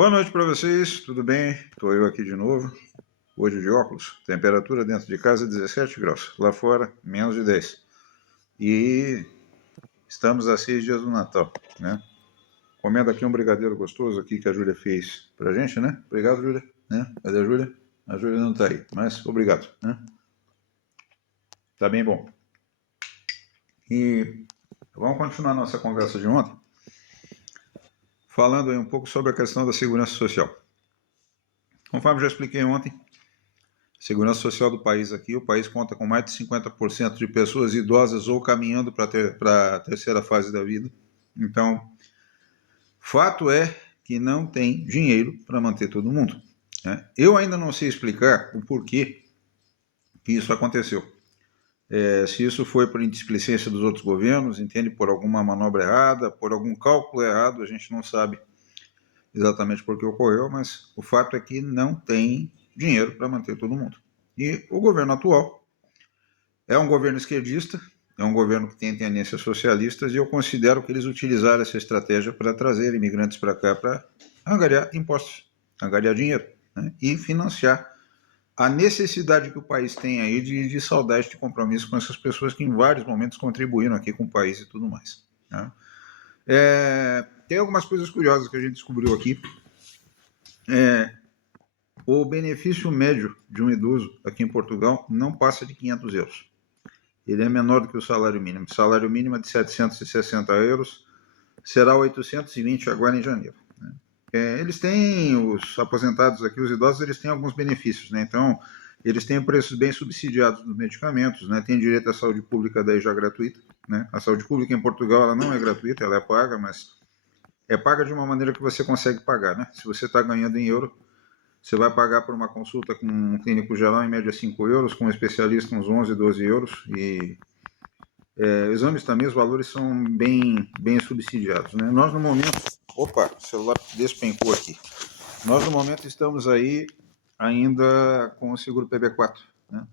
Boa noite para vocês, tudo bem? Estou eu aqui de novo, hoje de óculos. Temperatura dentro de casa 17 graus, lá fora menos de 10. E estamos a 6 dias do Natal, né? Comendo aqui um brigadeiro gostoso aqui que a Júlia fez pra gente, né? Obrigado, Júlia. Né? Cadê a Júlia? A Júlia não tá aí, mas obrigado, né? Tá bem bom. E vamos continuar nossa conversa de ontem, falando aí um pouco sobre a questão da segurança social. Conforme já expliquei ontem, segurança social do país aqui, o país conta com mais de 50% de pessoas idosas ou caminhando para a terceira fase da vida. Então, fato é que não tem dinheiro para manter todo mundo, né? Eu ainda não sei explicar o porquê que isso aconteceu. Se isso foi por indisplicência dos outros governos, entende, por alguma manobra errada, por algum cálculo errado, a gente não sabe exatamente por que ocorreu, mas o fato é que não tem dinheiro para manter todo mundo. E o governo atual é um governo esquerdista, é um governo que tem tendências socialistas, e eu considero que eles utilizaram essa estratégia para trazer imigrantes para cá para angariar impostos, angariar dinheiro, né, e financiar a necessidade que o país tem aí de saudade de compromisso com essas pessoas que em vários momentos contribuíram aqui com o país e tudo mais, né? Tem algumas coisas curiosas que a gente descobriu aqui. O benefício médio de um idoso aqui em Portugal não passa de 500 euros. Ele é menor do que o salário mínimo. O salário mínimo é de 760 euros, será 820 agora em janeiro, né? Eles têm, os aposentados aqui, os idosos, eles têm alguns benefícios, né? Então, eles têm preços bem subsidiados nos medicamentos, né? Tem direito à saúde pública daí já gratuita, né? A saúde pública em Portugal, ela não é gratuita, ela é paga, mas é paga de uma maneira que você consegue pagar, né? Se você está ganhando em euro, você vai pagar por uma consulta com um clínico geral em média 5 euros, com um especialista uns 11, 12 euros, e exames também, os valores são bem subsidiados, né? Nós no momento... Opa, o celular despencou aqui. Nós no momento estamos aí ainda com o seguro PB4, né?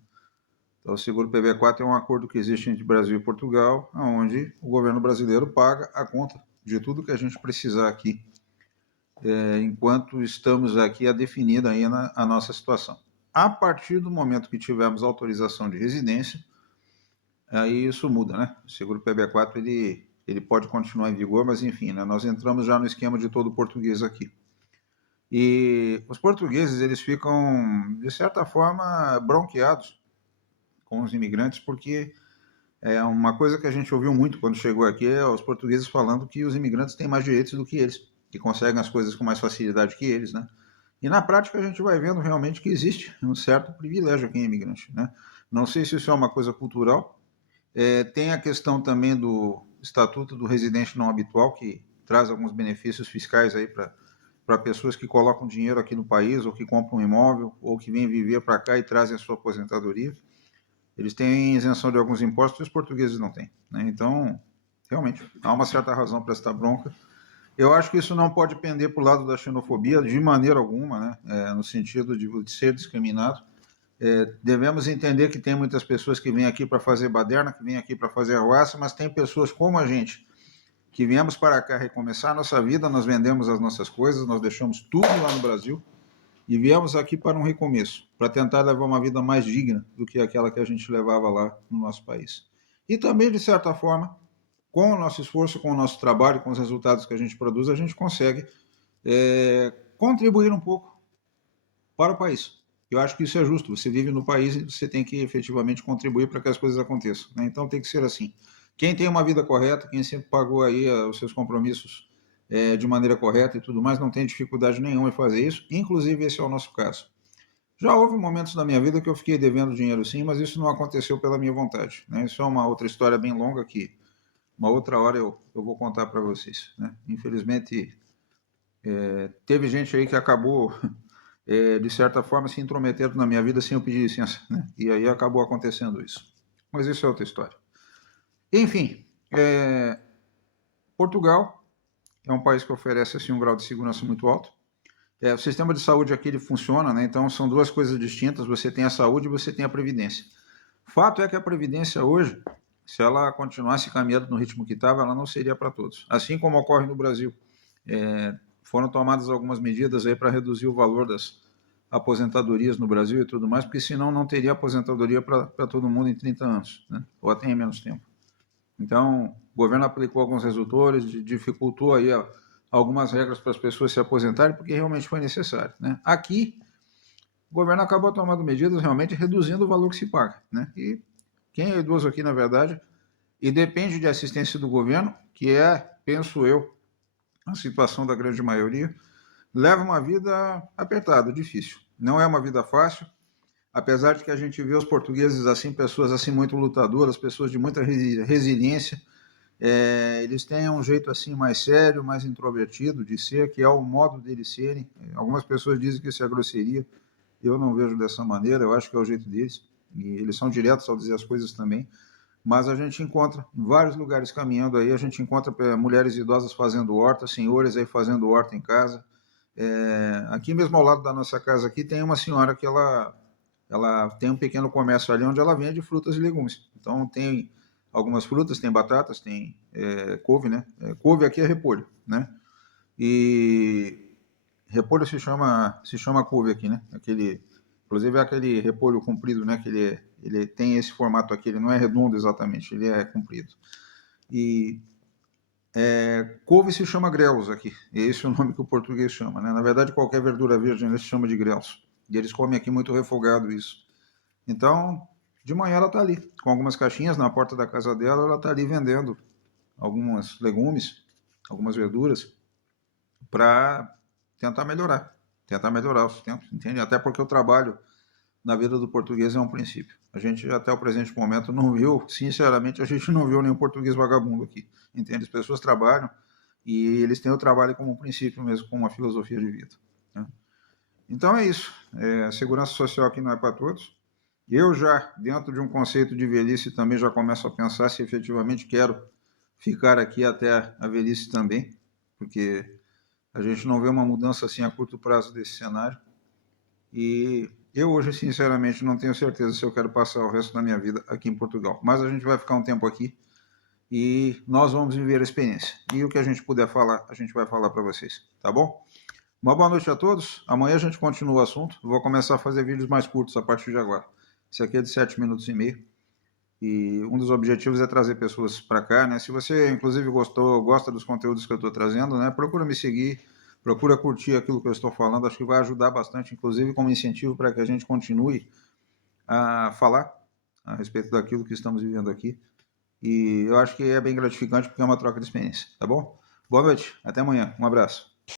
Então, o seguro PB4 é um acordo que existe entre Brasil e Portugal, onde o governo brasileiro paga a conta de tudo que a gente precisar aqui, enquanto estamos aqui a definir ainda a nossa situação. A partir do momento que tivermos autorização de residência, aí isso muda, né? O seguro PB4 ele pode continuar em vigor, mas enfim, né? Nós entramos já no esquema de todo português aqui. E os portugueses, eles ficam, de certa forma, bronqueados com os imigrantes, porque é uma coisa que a gente ouviu muito quando chegou aqui, é os portugueses falando que os imigrantes têm mais direitos do que eles, que conseguem as coisas com mais facilidade que eles, né? E na prática a gente vai vendo realmente que existe um certo privilégio aqui em imigrante, né? Não sei se isso é uma coisa cultural. Tem a questão também do Estatuto do Residente Não Habitual, que traz alguns benefícios fiscais aí para pessoas que colocam dinheiro aqui no país, ou que compram um imóvel, ou que vêm viver para cá e trazem a sua aposentadoria. Eles têm isenção de alguns impostos que os portugueses não têm, né? Então, realmente, há uma certa razão para esta bronca. Eu acho que isso não pode pender para o lado da xenofobia de maneira alguma, né? No sentido de ser discriminado. Devemos entender que tem muitas pessoas que vêm aqui para fazer baderna, que vêm aqui para fazer arruaça, mas tem pessoas como a gente, que viemos para cá recomeçar a nossa vida, nós vendemos as nossas coisas, nós deixamos tudo lá no Brasil e viemos aqui para um recomeço, para tentar levar uma vida mais digna do que aquela que a gente levava lá no nosso país. E também, de certa forma, com o nosso esforço, com o nosso trabalho, com os resultados que a gente produz, a gente consegue contribuir um pouco para o país. Eu acho que isso é justo. Você vive no país e você tem que efetivamente contribuir para que as coisas aconteçam, né? Então tem que ser assim. Quem tem uma vida correta, quem sempre pagou aí os seus compromissos de maneira correta e tudo mais, não tem dificuldade nenhuma em fazer isso. Inclusive esse é o nosso caso. Já houve momentos na minha vida que eu fiquei devendo dinheiro sim, mas isso não aconteceu pela minha vontade, né? Isso é uma outra história bem longa que uma outra hora eu vou contar para vocês, né? Infelizmente, teve gente aí que acabou de certa forma, se intrometendo na minha vida sem eu pedir licença, né? E aí acabou acontecendo isso. Mas isso é outra história. Enfim, Portugal é um país que oferece assim, um grau de segurança muito alto. O sistema de saúde aqui ele funciona, né? Então são duas coisas distintas. Você tem a saúde e você tem a previdência. Fato é que a previdência hoje, se ela continuasse caminhando no ritmo que estava, ela não seria para todos. Assim como ocorre no Brasil. foram tomadas algumas medidas aí para reduzir o valor das aposentadorias no Brasil e tudo mais, porque senão não teria aposentadoria para todo mundo em 30 anos, né? Ou até em menos tempo. Então, o governo aplicou alguns redutores, dificultou aí algumas regras para as pessoas se aposentarem, porque realmente foi necessário, né? Aqui, o governo acabou tomando medidas realmente reduzindo o valor que se paga, né? E quem é idoso aqui, na verdade, e depende de assistência do governo, que é, penso eu, a situação da grande maioria, leva uma vida apertada, difícil. Não é uma vida fácil, apesar de que a gente vê os portugueses assim, pessoas assim muito lutadoras, pessoas de muita resiliência, eles têm um jeito assim mais sério, mais introvertido de ser, que é o modo deles serem. Algumas pessoas dizem que isso é grosseria, eu não vejo dessa maneira, eu acho que é o jeito deles, e eles são diretos ao dizer as coisas também, mas a gente encontra em vários lugares caminhando aí, a gente encontra mulheres idosas fazendo horta, senhores aí fazendo horta em casa. Aqui mesmo ao lado da nossa casa aqui tem uma senhora que ela tem um pequeno comércio ali onde ela vende frutas e legumes. Então tem algumas frutas, tem batatas, tem couve, né? Couve aqui é repolho, né? E repolho se chama couve aqui, né? Inclusive é aquele repolho comprido, né? Que ele tem esse formato aqui, ele não é redondo exatamente, ele é comprido. E couve se chama grelos aqui, esse é o nome que o português chama, né? Na verdade, qualquer verdura verde se chama de grelos. E eles comem aqui muito refogado isso. Então, de manhã ela está ali, com algumas caixinhas na porta da casa dela, ela está ali vendendo alguns legumes, algumas verduras, para tentar melhorar o sustento, entende? Até porque o trabalho na vida do português é um princípio. A gente, até o presente momento, não viu, sinceramente, a gente não viu nenhum português vagabundo aqui, entende? As pessoas trabalham e eles têm o trabalho como um princípio mesmo, como uma filosofia de vida, né? Então é isso. A segurança social aqui não é para todos. Eu já, dentro de um conceito de velhice, também já começo a pensar se efetivamente quero ficar aqui até a velhice também, porque a gente não vê uma mudança assim a curto prazo desse cenário. E eu hoje, sinceramente, não tenho certeza se eu quero passar o resto da minha vida aqui em Portugal. Mas a gente vai ficar um tempo aqui e nós vamos viver a experiência. E o que a gente puder falar, a gente vai falar para vocês, tá bom? Uma boa noite a todos. Amanhã a gente continua o assunto. Vou começar a fazer vídeos mais curtos a partir de agora. Esse aqui é de 7 minutos e meio. E um dos objetivos é trazer pessoas para cá, né? Se você, inclusive, gosta dos conteúdos que eu estou trazendo, né? Procura me seguir, procura curtir aquilo que eu estou falando. Acho que vai ajudar bastante, inclusive, como incentivo para que a gente continue a falar a respeito daquilo que estamos vivendo aqui. E eu acho que é bem gratificante porque é uma troca de experiência, tá bom? Boa noite, até amanhã. Um abraço.